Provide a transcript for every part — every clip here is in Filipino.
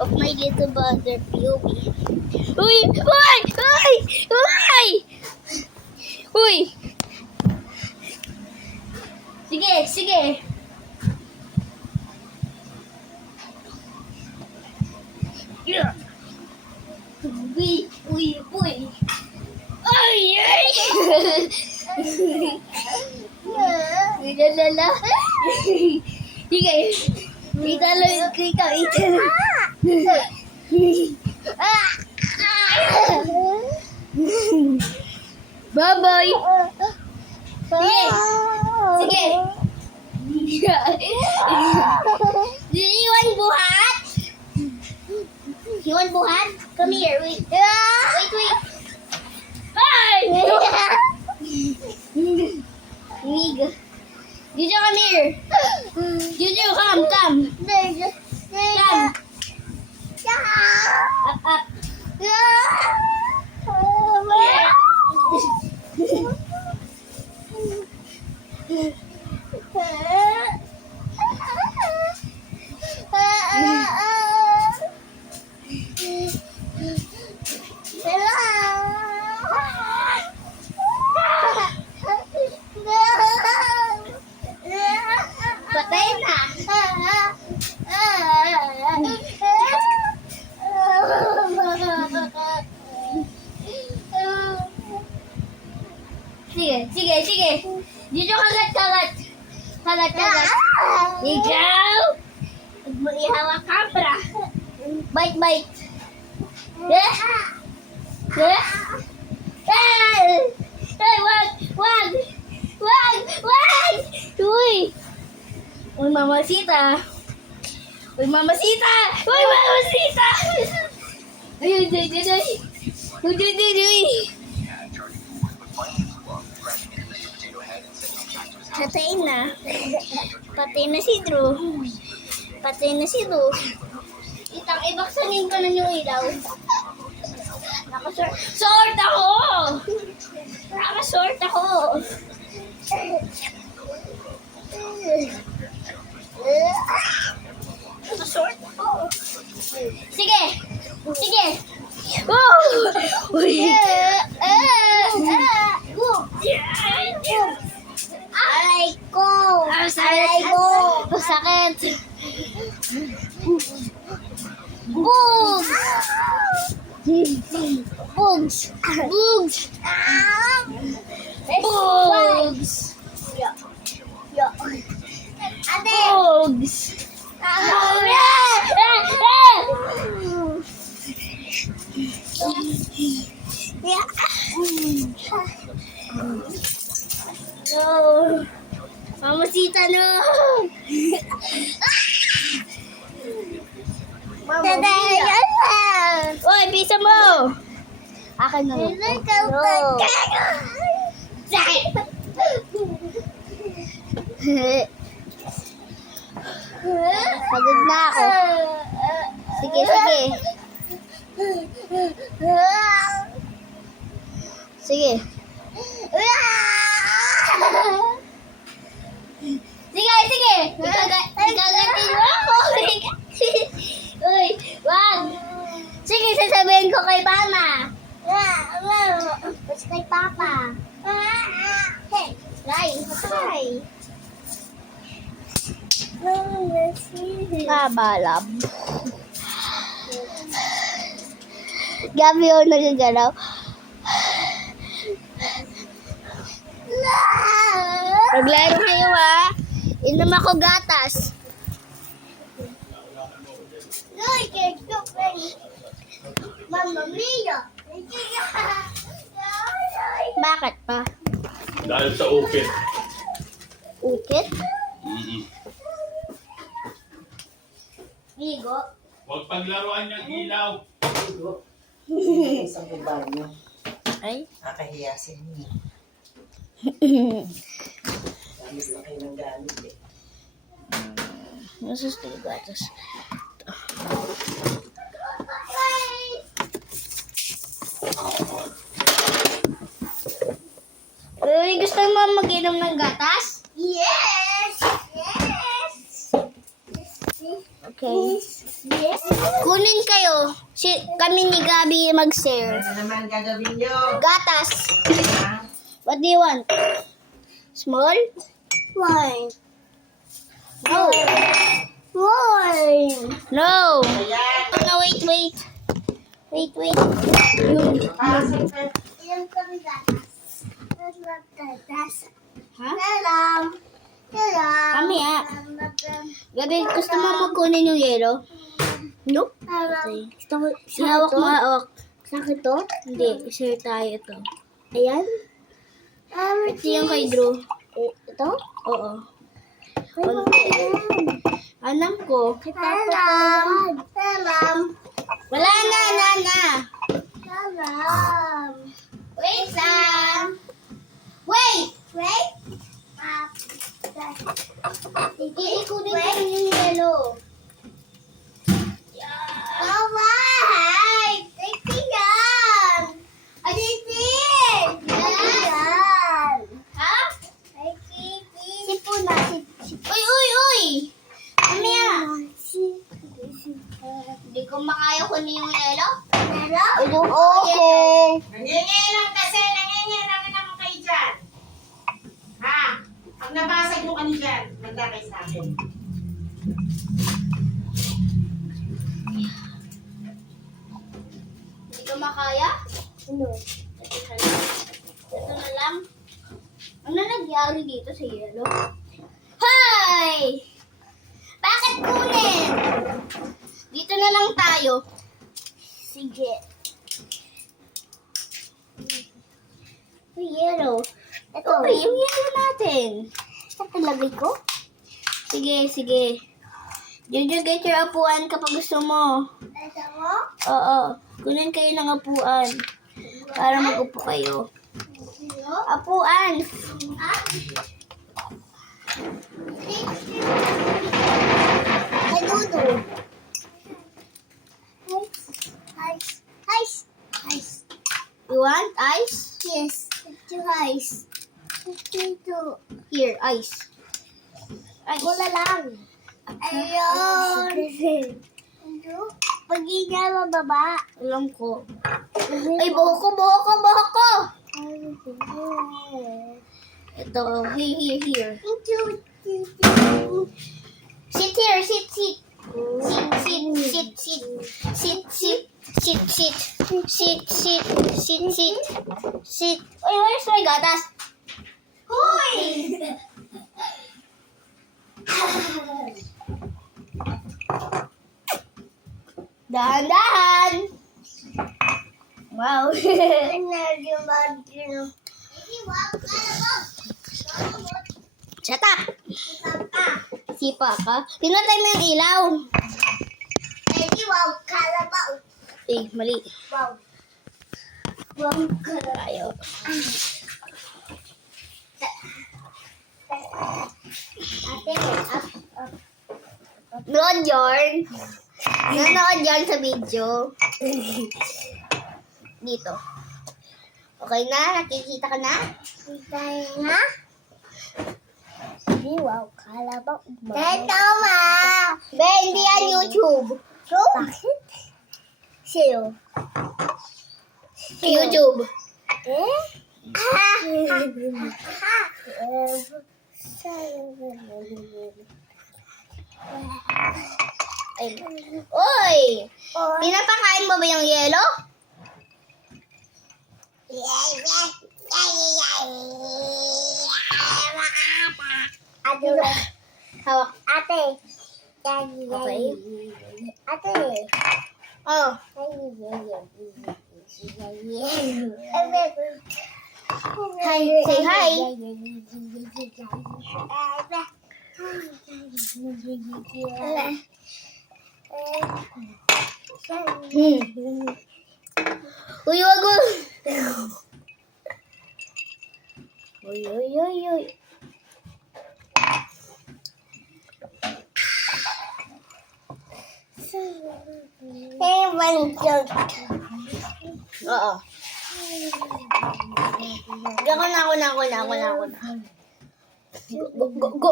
of my little brother, POV. Uy! Uy! Uy! Uy! Uy! Sige, sige. Yeah. Uy! Uy! Uy! Ay! Ay! Lala. Sige. Italo. Bye-bye. Sige. Sige. Iwan buhat. Iwan buhat. Come here. Wait. Wait, wait. Hi! Mig. Jojo, come here. Jojo, come. Come. Up, up. Patay na. Sige, sige, sige. Dito kagat. Kagat. Ikaw. Ihawak kamera. Bite. Wag! Uy! Uy, mamacita! Uy! Patay na si Drew. Itang ibaksanin ko na yung ilaw. Nakasort ako! Sige! Oh! Uy! Aray ko! Masakit! Bugs! Ate! Bugs! No! Mamacita, no! Oy, pisa mo! Akin na lang. Pagod na ako. Sige. Sige. Ikagatin mo ako. Uy, wag. Sige, sasabihin ko kay Mama. Tapos kay Papa. Hey, hi. Kabalab. Gabi yung nagagalaw. Maglaro kayo inom ako gatas. Mamma mia! Bakit pa? Dahil sa ukit. Ukit? Bigo? Huwag paglaruan ng ilaw. Isang banyo. Ay? Nakahiyasin niyo. Gamit lang kayo ng gamit eh. Nasa gatas. Uy, gusto mo mag-inom ng gatas? Yes! Okay. Yes! Kunin kayo. Kami ni Gabi mag-share. Ano naman gagawin nyo? Gatas. Ha? What do you want? Small? One. No. One. No. Ayan. No, wait. Wait. Pasok ka. Ilan kami gatas? Gatas. Ha? Salam. Kami Gabi, gusto mo magkunin yung yelo? No? Okay. Hawak mo, hawak. Sa akin to? Hindi, share tayo ito. Ayan? Ito yung kay Drew. Ito? Oo. Konti. Alam ko. Salam. Wala na. Salam. Wait, Sam. Wait. Sige, ikunin ko yung yelo. Bawal! Titi yan! Aditin! Yan! Ha? Sipuna. Uy! Mamaya! Hindi ko makaya kunin yung yelo. Yelo? Okay. Nangingilang kasi, nangingilang naman kayo dyan. Ha? Pag nabasag mo kani dyan, manda kayo sa akin. Hindi ko makaya? Ano? Ito na lang. Ano nangyari dito sa yelo? Hoy! Bakit kunin? Dito na lang tayo. Sige. Ito yelo. Ito yung yelo natin. Saan ilagay ko? Sige. Jojo, get your upuan kapag gusto mo. Ito mo? Oo. Kunin kayo ng upuan. Para mag-upo kayo. Upuan! Ay, Dudu. Ice. You want ice? Yes. Ice. Here, ice. Wala lang. Ayun. Pag niya mababa. Alam ko. Ay, buhok ko. Ito, here. Sit here, sit. Sit. Uy, where's my gatas? Hoy! Dahan-dahan! Wow! Shut up! Sipa ka? Pinatay mo yung ilaw! Eh, mali. Tayo. Nanood yarn sa video. Dito. Okay na? Nakikita ka na? Wow, kalabaw. Tama! Be, hindi yan YouTube. Bakit? Sa'yo. YouTube. Oy! Pinapakain mo ba yung yelo? Hawak. Ate. Okay. Ate. Oh. Hi. Say hi. Uy, wag mo. Uy. Oo. Ako na. Go.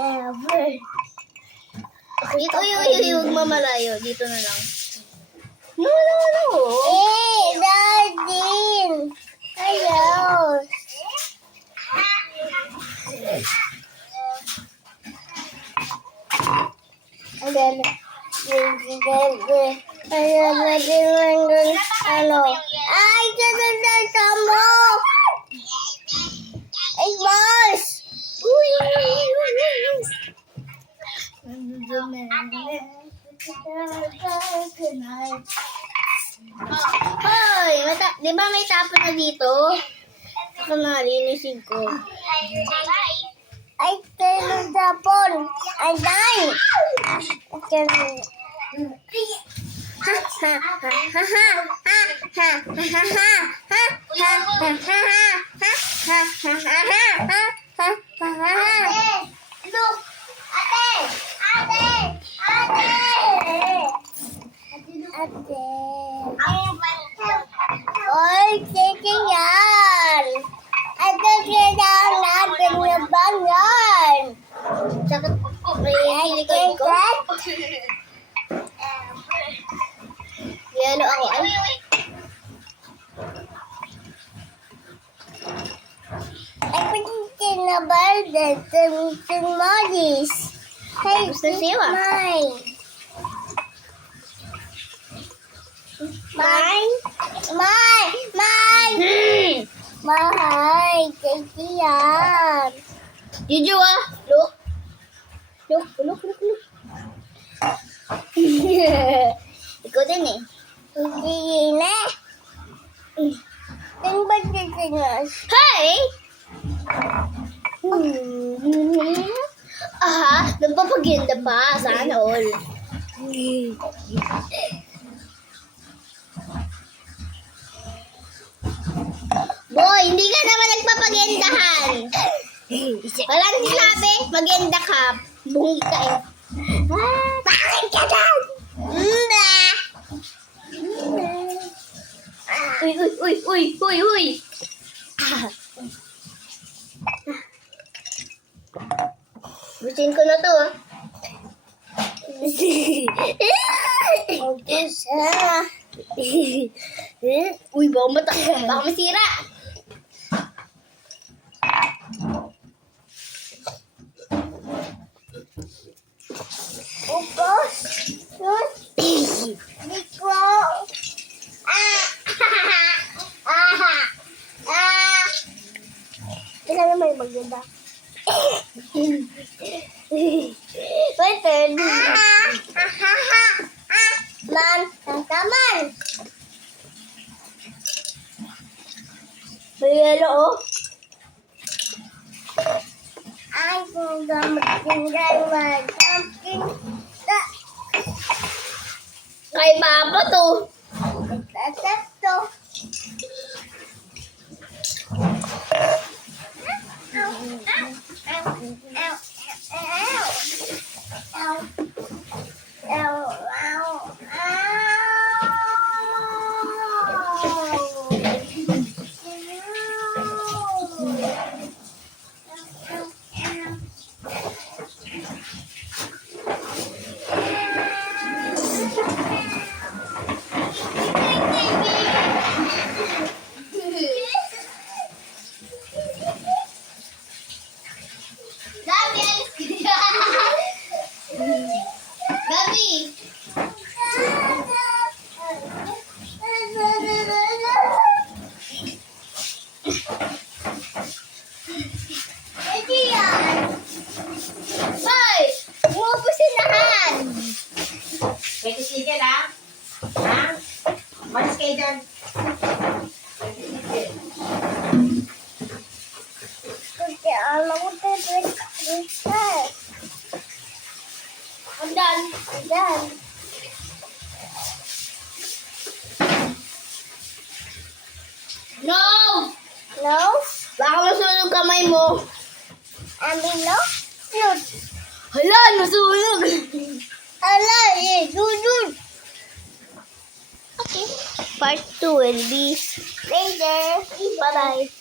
Ever. Dito, huwag mamalayo. Dito na lang. No. Daddy. Hello. Ano? Ay, sa mo! Ay, boss! Hoy, di ba may tapon na dito? Ako na, linisin ko. Ay, kailan tapon? Ay, dai! Look! Ate! Oy, titi yan! Ate, kailangan natin yung banyan! Sakit ko, may likod ko. Yelo ako. Ay, Ay, pati na balde, modis. Hey, Gusto siya, ah. Mine! Mahay, titi yan. Juju ah. Look. Ikaw din eh. Hindi na. Ang ba titinas? Hey! Aha, nagpapaganda pa. Sana all. Boy, hindi ka naman nagpapagendahan. Walang sinabi, maganda ka. Bungi ka eh. Bakit ka dyan? Uy. Gustuin ko na to ah. Okay, sana. Uy, baka masira. Upos. Diko. Tingnan na may maganda. My turn. Man, taman. May yelo oh. Ay, kung tinggal something. Kay Papa to. Tato. Gabi! Hoy! Umupos yung lahat! May tisigil, ha? Ha? Malis kayo dyan. Kasi alam ko tayo I'm done. Done. No! No? Baka masunog kamay mo. Amilo? Yun. Hala, nasunog! Ala, dudun. Okay. Part 2 will be Later. bye-bye.